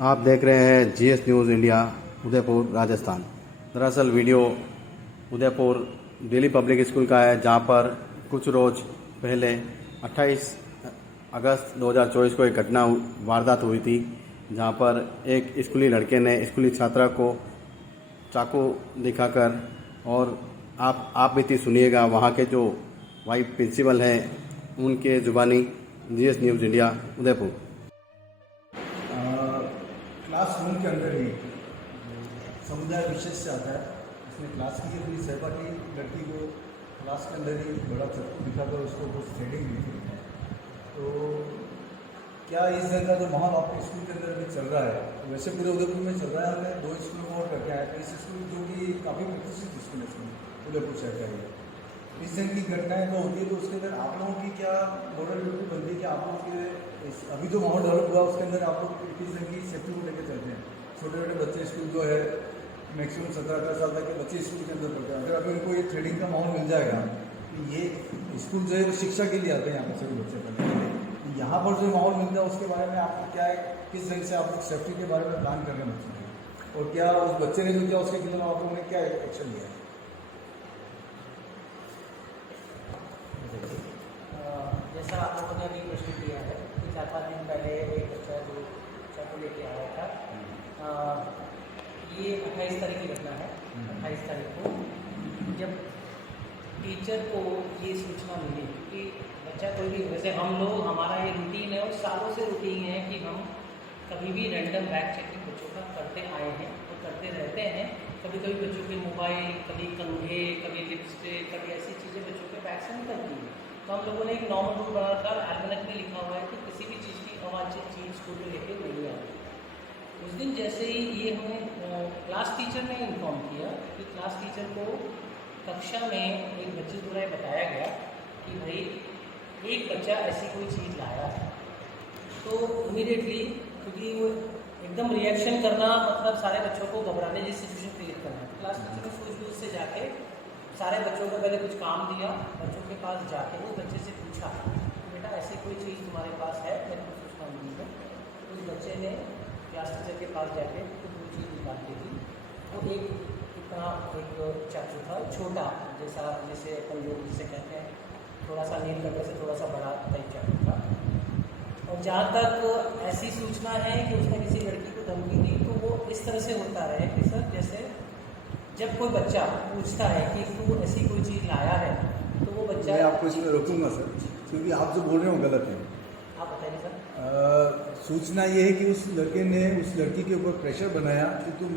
आप देख रहे हैं GS news India Udaipur Rajasthan. दरअसल video Udaipur Delhi public school का है, जहां पर कुछ रोज़ पहले 28 अगस्त 2024 को एक घटना वारदात हुई थी, जहां पर एक स्कूली लड़के ने स्कूली छात्रा को चाकू दिखाकर, और आप भी सुनिएगा वहां के जो वाइस प्रिंसिपल हैं उनके ज़ुबानी। GS news India Udaipur. Classroom के अंदर ही समुदाय विशेष से आता है। उसने क्लास की अपनी सहपाठी लड़की को क्लास के अंदर ही बड़ा चाकू दिखाकर उसको कुछ थ्रेडिंग दी थी। तो क्या इस जगह का जो माहौल आपके स्कूल के अंदर भी चल रहा है, वैसे पूरे उदयपुर में चल रहा है। हमने 2 स्कूल में और करके आए थे। इस स्कूल जो कि काफ़ी प्रतिष्ठित स्कूल है उदयपुर शहर का है। इस जगह की घटनाएं तो होती है, तो उसके अंदर आप लोगों की क्या मॉडल ड्यूटी बनती है कि आप लोगों के अभी जो माहौल डेवलप हुआ उसके अंदर आप लोग किस जगह की सेफ्टी को लेकर चलते हैं? छोटे छोटे बच्चे स्कूल जो है मैक्सिमम 17-18 साल तक के बच्चे स्कूल के अंदर पढ़ते हैं। अगर अभी उनको ये थ्रेडिंग का माहौल मिल जाएगा कि ये स्कूल जो है वो शिक्षा के लिए आते हैं, यहाँ पर सभी बच्चे पढ़ने के लिए, यहाँ पर जो माहौल मिलता है उसके बारे में आपको क्या है, किस जगह से आप लोग सेफ्टी के बारे में प्लान कर रहे हैं बच्चों के, और क्या उस बच्चे ने जो किया उसके खिलाफ आप लोगों ने क्या एक्शन लिया? जैसा आप लोगों ने अभी प्रश्न किया है कि 4-5 दिन पहले एक बच्चा जो चाकू लेके आया था, ये 28 तारीख की घटना है। 28 तारीख को जब टीचर को ये सूचना मिली कि बच्चा कोई भी, वैसे हम लोग हमारा ये रूटीन है और सालों से रूटीन है कि हम कभी भी रैंडम बैग चेकिंग बच्चों का करते आए हैं और करते रहते हैं। कभी कभी बच्चों के मोबाइल, कभी कंघे, कभी लिपस्टिक, कभी ऐसी चीज़ें बच्चों के बैग से निकलती हैं। तो हम लोगों ने एक नॉर्मल रूल बनाकर एल्बनक में लिखा हुआ है कि किसी भी चीज़ की अवांछित चीज़ स्कूल में लेके नहीं आए। उस दिन जैसे ही ये हमें क्लास टीचर ने इन्फॉर्म किया कि क्लास टीचर को कक्षा में एक बच्चे द्वारा बताया गया कि भाई एक बच्चा ऐसी कोई चीज़ लाया है, तो इमीडिएटली, क्योंकि वो एकदम रिएक्शन करना मतलब सारे बच्चों को घबराने जैसी सिचुएशन क्रिएट करना है। क्लास टीचर ने सूझबूझ से जाके सारे बच्चों को पहले कुछ काम दिया, बच्चों के पास जाके वो बच्चे से पूछा कि बेटा ऐसी कोई चीज़ तुम्हारे पास है, मेरे को सूचना मिली है। उस बच्चे ने क्लास टीचर के पास जाके कुछ वो चीज़ निकाल दी थी। वो एक इतना एक चाकू था, छोटा जैसा, जैसे अपन लोग जिसे कहते हैं थोड़ा सा नील कटर से थोड़ा सा बड़ा टाइप चाकू था। और जहाँ तक ऐसी सूचना है कि उसने किसी लड़की को धमकी दी, तो वो इस तरह से होता है कि सर, जैसे जब कोई बच्चा पूछता है कि तू ऐसी कोई चीज़ लाया है, तो वो बच्चा, मैं आपको इसमें रोकूंगा सर, क्योंकि आप जो बोल रहे हो गलत है। आप बताइए सर। सूचना ये है कि उस लड़के ने उस लड़की के ऊपर प्रेशर बनाया कि तू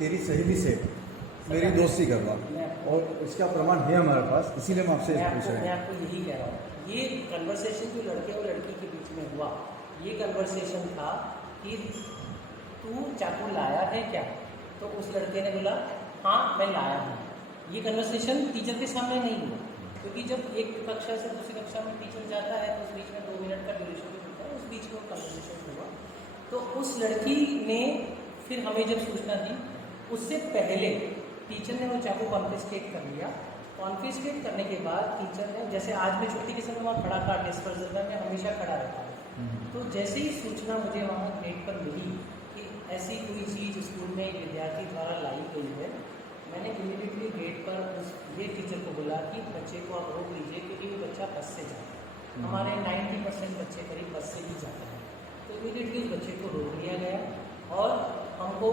तेरी सहेली से मेरी दोस्ती करवा, और इसका प्रमाण है हमारे पास, इसीलिए हम आपसे पूछ रहे हैं। मैं आपको यही कह रहा हूँ, ये कन्वर्सेशन जो लड़के और लड़की के बीच में हुआ, ये कन्वर्सेशन था कि तू चाकू लाया है क्या? तो उस लड़के ने बोला हाँ मैं लाया हूँ। ये कन्वर्सेशन टीचर के सामने नहीं हुआ, क्योंकि जब एक कक्षा से दूसरी कक्षा में टीचर जाता है तो उस बीच में 2 मिनट का ड्यूरेशन भी होता है, उस बीच में कन्वर्सेशन हुआ। तो उस लड़की ने फिर हमें जब सूचना दी, उससे पहले टीचर ने वो चाकू कॉन्फिस्केट कर लिया। कॉन्फिस्केट करने के बाद टीचर ने, जैसे आज मैं छुट्टी के समय वहाँ खड़ा था डेस्क पर, मैं हमेशा खड़ा रहता हूँ, तो जैसे ही सूचना मुझे वहाँ गेट पर मिली कि ऐसी कोई चीज़ स्कूल में एक विद्यार्थी द्वारा लाई गई है, मैंने इमीडिएटली गेट पर ये टीचर को बोला कि बच्चे को आप रोक लीजिए, क्योंकि वो बच्चा बस से जाता है। हमारे 90% बच्चे करीब बस से ही जाते हैं। तो इमीडिएटली उस बच्चे को रोक लिया गया, और हमको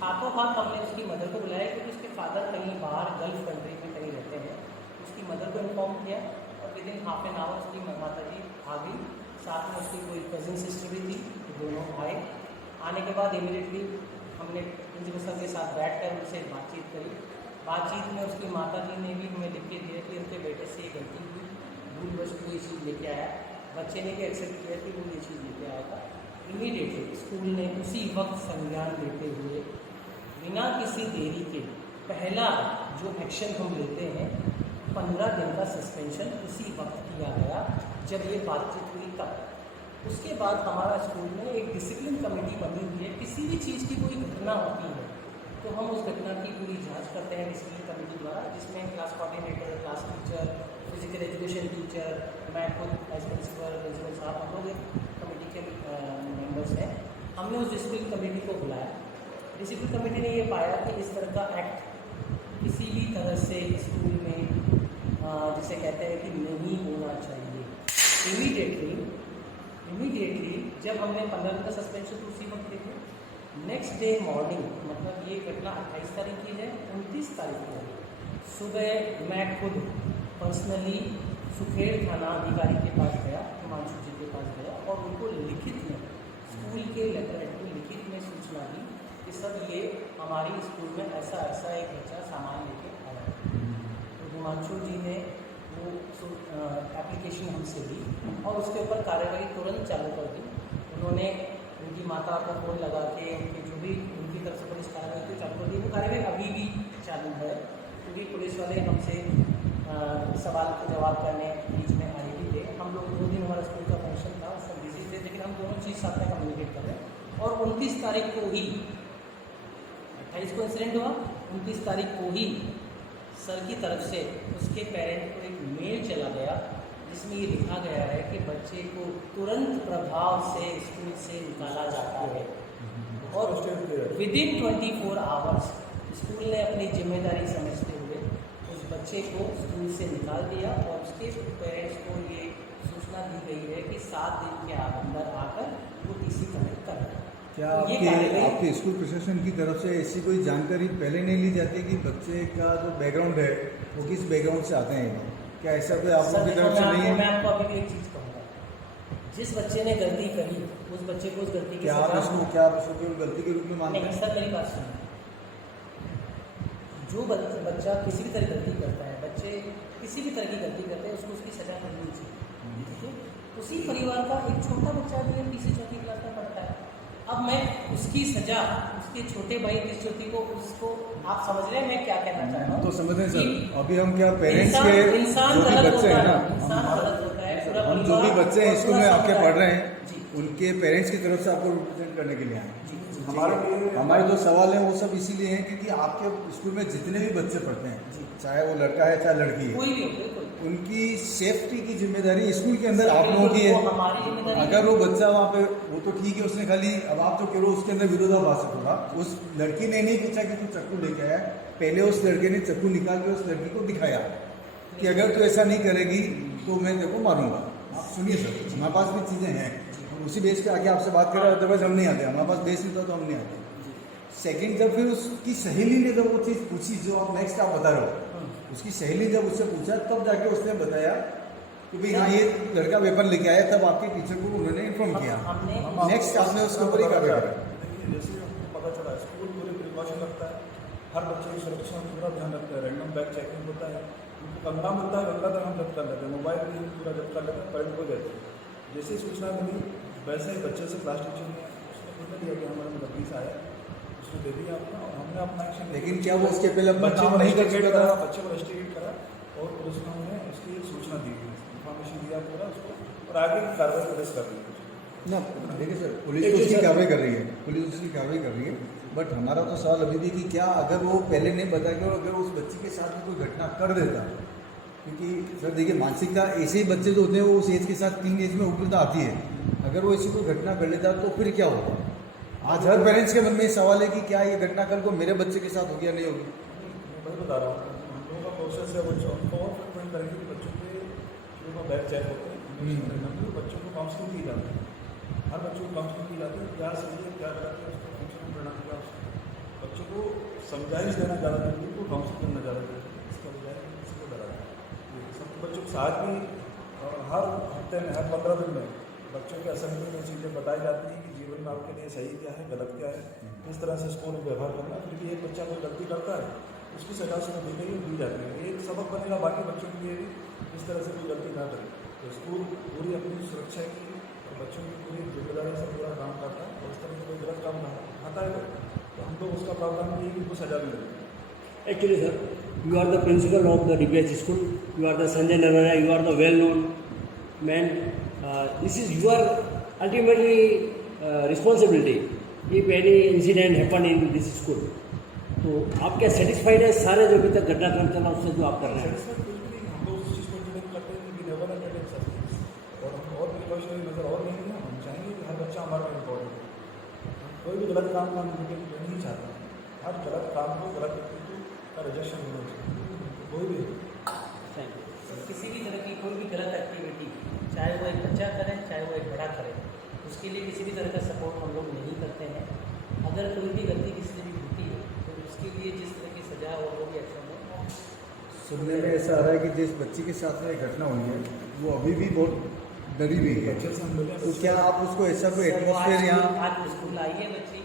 हाथों हाथ हमने उसकी मदर को बुलाया, क्योंकि उसके फादर कहीं बाहर गल्फ कंट्री में कहीं रहते हैं। उसकी मदर को इन्फॉर्म किया, और with in half an hour उसकी माता जी आ गई, साथ में उसकी कोई कजिन सिस्टर भी थी, दोनों आए। आने के बाद इमीडिएटली हमने प्रिंसिपल सर के साथ बैठकर उनसे बातचीत करी। बातचीत में उसकी माता जी ने भी हमें लिख के दिया कि उनके बेटे से ये गलती हुई, भूलवश वो ये चीज़ लेके आया। बच्चे ने भी एक्सेप्ट किया कि वो ये चीज़ लेके आया था। इमीडिएटली स्कूल ने उसी वक्त संज्ञान लेते हुए, बिना किसी देरी के, पहला जो एक्शन हम लेते हैं 15 दिन का सस्पेंशन उसी वक्त किया गया जब ये बातचीत हुई तब। उसके बाद हमारा स्कूल में एक डिसिप्लिन कमेटी बनी हुई है। किसी भी चीज़ की कोई घटना होती है तो हम उस घटना की पूरी जांच करते हैं डिसिप्लिन कमेटी द्वारा, जिसमें class coordinator, class teacher, physical education teacher, मैं खुद एज प्रिंसिपल साहब, हम लोग एक कमेटी के मेंबर्स हैं। हमने उस डिसिप्लिन कमेटी को बुलाया। डिसिप्लिन कमेटी ने ये पाया कि इस तरह का एक्ट किसी भी तरह से स्कूल में जिसे कहते हैं कि नहीं होना चाहिए। इमीडिएटली जब हमने 15 दिन का सस्पेंशन उसी वक्त देखे, नेक्स्ट डे मॉर्निंग, मतलब ये घटना 28 तारीख की है, 29 तारीख को सुबह मैं खुद पर्सनली सुखेड़ थाना अधिकारी के पास गया, हिमांशु जी के पास गया और उनको लिखित में, स्कूल के लेटर को लिखित में सूचना दी कि सर ये हमारी स्कूल में ऐसा ऐसा एक बच्चा सामान लेके आया। तो हिमांशु जी ने वो एप्लीकेशन हमसे ली और उसके ऊपर कार्यवाही तुरंत चालू कर दी। उन्होंने उनकी माता को फोन लगा के उनकी जो भी उनकी तरफ से पुलिस कार्रवाई को चालू कर दी। वो कार्रवाई अभी भी चालू है क्योंकि पुलिस वाले हमसे सवाल का जवाब करने बीच में आए भी थे। हम लोग 2 दिन हमारा स्कूल का फंक्शन था, उसमें बिजी थे, लेकिन हम दोनों चीज़ साथ में कम्युनिकेट कर रहे हैं। और 29 तारीख को ही, 28 को इंसिडेंट हुआ, 29 तारीख को ही सर की तरफ से उसके पेरेंट को एक मेल चला गया जिसमें ये लिखा गया है कि बच्चे को तुरंत प्रभाव से स्कूल से निकाला जाता है। और विदिन 24 आवर्स स्कूल ने अपनी जिम्मेदारी समझते हुए उस बच्चे को स्कूल से निकाल दिया और उसके पेरेंट्स को ये सूचना दी गई है कि 7 दिन के अंदर आकर वो किसी कनेक्ट कर। क्या तो आपके स्कूल प्रशासन की तरफ से ऐसी कोई जानकारी पहले नहीं ली जाती कि बच्चे का जो बैकग्राउंड है वो किस बैकग्राउंड से आते हैं? क्या ऐसा कोई आप लोगों की तरफ से नहीं है? मैं आपको अभी भी एक चीज़ कहूँगा, जिस बच्चे ने गलती करी उस बच्चे को उस गलती की क्या आप इसको गलती के रूप में मानते हैं? नहीं सर, मेरी बात सुनिए। जो बच्चा किसी भी तरह गलती करता है, बच्चे किसी भी तरह की गलती करते हैं, उसको उसकी सजा करनी चाहिए। ठीक है, उसी परिवार का एक छोटा बच्चा भी है, तीसरी चौथी क्लास में पढ़ता है। अब मैं उसकी सजा, उसके छोटे भाई की चौथी को, उसको आप समझ रहे हैं मैं क्या कहना चाह रहा हूँ? तो समझ रहे हैं सर, अभी हम क्या पेरेंट्स के इंसान जो भी गलत बच्चे होता हैं ना, है, इंसान गलत होता है, पूरा हम जो भी परिवार बच्चे हैं और स्कूल पूरा में आपके समुदाय। पढ़ रहे हैं जी, उनके पेरेंट्स की तरफ से आपको रिप्रेजेंट करने के लिए आए हैं। हमारे हमारे जो सवाल हैं वो सब इसीलिए हैं क्योंकि आपके स्कूल में जितने भी बच्चे पढ़ते हैं, चाहे वो लड़का है चाहे लड़की है, कोई भी हो, बिल्कुल उनकी सेफ्टी की जिम्मेदारी स्कूल के अंदर आप लोगों की वो है। हमारी जिम्मेदारी। अगर वो बच्चा वहाँ पे, वो तो ठीक है, उसने खाली, अब आप जो कह रहे हो उसके अंदर विरोधाभास होगा। उस लड़की ने नहीं पूछा कि तू चाकू लेके आया, पहले उस लड़के ने चाकू निकाल के उस लड़की को दिखाया कि अगर तू ऐसा नहीं करेगी तो मैं तेरे को मारूंगा। आप सुनिए सर, हमारे पास भी चीज़ें हैं, उसी बेस पे आके आपसे बात कर रहे हैं, अदरवाइज हम नहीं आते, हमारे पास बेस नहीं था तो हम नहीं आते। सेकंड, जब फिर उसकी सहेली ने जब वो चीज़ पूछी जो आप नेक्स्ट आप बता रहे हो, उसकी सहेली जब उससे पूछा तब जाके उसने बताया कि भाई हाँ ये लड़का वेपन लेके आया, तब आपके टीचर को उन्होंने इन्फॉर्म किया। नेक्स्ट आपने उसके ऊपर ही कार्रवाई करा। जैसे हमको पता चला स्कूल पूरे प्रिकॉशन रखता है, हर बच्चे की सुरक्षा में पूरा ध्यान रखता है, रैंडम बैग चेकिंग होता है, उनको कंधा मिलता है, गंगा तक हम जब्त कर लेते हैं, मोबाइल भी पूरा जब्त कर लेते हैं, पॉइंट हो जाते हैं। जैसे ही सूचना मिली वैसे ही बच्चे से क्लास टीचर ने उसने खुद ने दिया कि हमारे मुदब्बिस आया, उसने दे दिया अपना और हमने अपना एक्शन। लेकिन क्या वो उसके पहले बच्चे को नहीं कर चुका था? बच्चे को रेस्टिकेट करा और पुलिस ने उन्हें उसकी सूचना दी, इन्फॉर्मेशन दिया पूरा उसको, और आगे की कार्रवाई पुलिस कर रही है ना। देखिए सर, पुलिस तो उसकी कार्रवाई कर रही है, पुलिस उसकी कार्रवाई कर रही है, बट हमारा तो सवाल अभी भी कि क्या अगर वो पहले नहीं बताया और अगर उस बच्ची के साथ कोई घटना कर देता, क्योंकि सर देखिए मानसिकता ऐसे ही बच्चे जो होते हैं वो उस एज के साथ, 3 एज में उग्रता आती है, अगर वो ऐसी कोई घटना कर लेता तो फिर क्या होगा? आज हर पेरेंट्स के मन में सवाल है कि क्या ये घटना कल को मेरे बच्चे के साथ होगी या नहीं होगी? मैं बता रहा हूँ, हम लोगों का प्रोसेस है बच्चों को पॉइंट करेंगे कि बच्चों के जो बैग चेक होते हैं, बच्चों को काउंसलिंग की जाती है, हर बच्चों को काउंसलिंग की जाती है, क्या सही है क्या गलत है उसको काउंसलिंग करना चाहिए। बच्चों को समझाइश देना ज़्यादा जरूरी है, उनको काउंसलिंग करना ज़्यादा जरूरी है, इसका बजाय इसको डरा सब बच्चों के साथ भी हर हफ्ते में, हर 15 दिन में बच्चों के असेंबली में चीज़ें बताई जाती हैं कि जीवन में आपके लिए सही क्या है, गलत क्या है, किस तरह से स्कूल में व्यवहार करना है। फिर भी एक बच्चा कोई गलती करता है उसकी सजा उसमें दी गई दी जाती है, एक सबक बनेगा बाकी बच्चों के लिए भी इस तरह से कोई गलती ना करे। तो स्कूल पूरी अपनी सुरक्षा की और बच्चों की पूरी जिम्मेदारी से पूरा काम करता है, और इस तरह से कोई गलत काम ना आता है तो हम लोग उसका प्रावधान भी उनको सजा भी देते हैं। Actually, sir, you are the principal of the DPH school. You are the Sanjay Naraya. You are the well-known man. This is your ultimately responsibility. If any incident happen in this school, तो आप क्या satisfied है सारे जो अभी तक घटनाक्रम चला उससे जो आप कर रहे हैं? हम लोग उस चीज़ को इंप्लीमेंट करते हैं कि नेवर अंडरटेक सच, और हम और प्रिकॉशनरी मेजर और नहीं है। हम चाहेंगे कि हर बच्चा हमारा इम्पोर्टेंट है। कोई भी गलत काम का मैं नहीं चाहता, हर गलत काम को गलत व्यक्ति का रिजेक्शन होना चाहिए, कोई भी थैंक यू। किसी भी तरह की कोई भी गलत एक्टिविटी, चाहे वो एक बच्चा करे चाहे वो एक बड़ा करे, उसके लिए किसी भी तरह का सपोर्ट हम लोग नहीं करते हैं। अगर कोई भी गलती किसी से भी होती है तो उसके लिए जिस तरह की सजा हो वो भी एक्शन हो। सुनने में ऐसा आ रहा है कि जिस बच्ची के साथ में घटना हुई है वो अभी भी बहुत डरी हुई है, बच्चे से हम मिले, तो क्या आप उसको ऐसा कोई एटमोसफेयर यहाँ आज स्कूल आई है बच्ची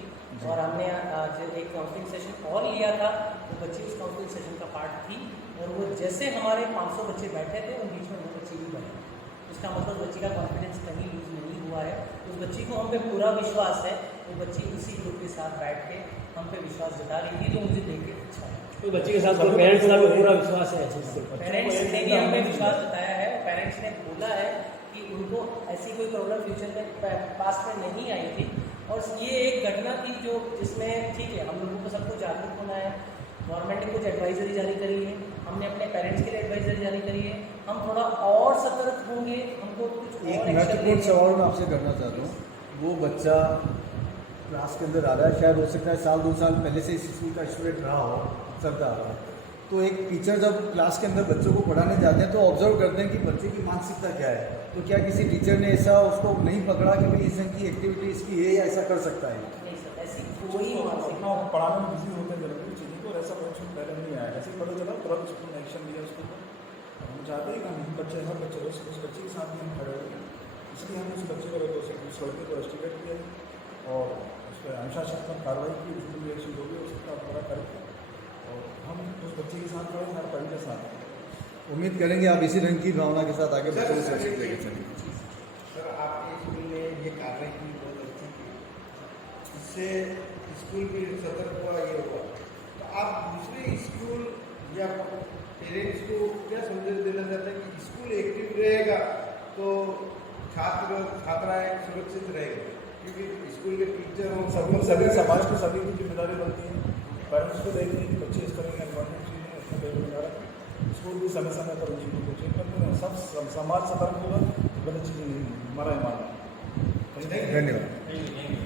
और हमने आज एक काउंसलिंग सेशन और लिया था, वो बच्ची उस काउंसलिंग सेशन का पार्ट थी और वो जैसे हमारे 500 बच्चे बैठे थे उन बीच में वो बच्ची भी बैठी। इसका मतलब बच्ची का कॉन्फिडेंस कहीं लूज नहीं हुआ है। उस बच्ची को हम पे पूरा विश्वास है, वो बच्ची उसी ग्रुप के साथ बैठ के हम पे विश्वास जता रही थी, जो मुझे देख के अच्छा है। कोई बच्चे के साथ पेरेंट्स का भी पूरा विश्वास है बिल्कुल। पेरेंट्स ने भी हमें विश्वास जताया है, पेरेंट्स ने बोला है कि उनको ऐसी कोई प्रॉब्लम फ्यूचर में पास्ट में नहीं आई थी और ये एक घटना थी जो जिसमें ठीक है हम लोगों को सबको जागरूक होना है। गवर्नमेंट ने कुछ एडवाइजरी जारी करी है, हमने अपने पेरेंट्स के लिए एडवाइजरी जारी करी है, हम थोड़ा और सतर्क होंगे, हमको कुछ और एक एक्शन महत्वपूर्ण सवाल मैं आपसे करना चाहता हूँ। वो बच्चा क्लास के अंदर आ रहा है, शायद हो सकता है 1-2 साल पहले से इस स्कूल का स्टूडेंट रहा हो सकता है, तो एक टीचर जब क्लास के अंदर बच्चों को पढ़ाने जाते हैं तो ऑब्जर्व करते हैं कि बच्चे की मानसिकता क्या है। तो क्या किसी टीचर ने ऐसा उसको नहीं पकड़ा कि भाई इस ढंग की एक्टिविटी इसकी है या ऐसा कर सकता है? नहीं सर, ऐसी कोई अपना मानसिकता पढ़ाने में बिजी होते हैं जरूरी चीज़ें को, और ऐसा परीक्षण पहले नहीं आया, ऐसे ही पता चला तुरंत स्कूल ने एक्शन लिया उसके ऊपर। हम चाहते हैं कि हम बच्चे हर बच्चे उस बच्चे के साथ ही हम खड़े हुए, इसलिए हमने उस बच्चे को उस लड़के को रेस्टिकेट किया और उस पर अनुशासनात्मक कार्रवाई की, उसको रिएक्शन जो भी हो सकता है पूरा करके, और हम उस बच्चे के साथ खड़े हर पढ़ी के साथ। उम्मीद करेंगे आप इसी ढंग की भावना के साथ आगे बच्चों को सुरक्षित लेके चलेंगे। सर आपके स्कूल ने ये कार्रवाई की बहुत अच्छी की, इससे स्कूल भी सतर्क हुआ, ये हुआ, तो आप दूसरे स्कूल या पेरेंट्स को क्या संदेश देना चाहते हैं कि स्कूल एक्टिव रहेगा तो छात्र छात्राएं सुरक्षित रहेंगे, क्योंकि स्कूल के टीचर और सभी समाज की सभी की जिम्मेदारी बनती है, पेरेंट्स को देखनी है कि बच्चे इस तरह की एनवायरमेंट चीज़ है, उसमें जिम्मेदार है, स्कूल भी समय समय पर उन चीज़ों को चेक करते हैं, सब समाज सतर्क होगा, गलत चीज़ें नहीं, हमारा ईमान है। धन्यवाद।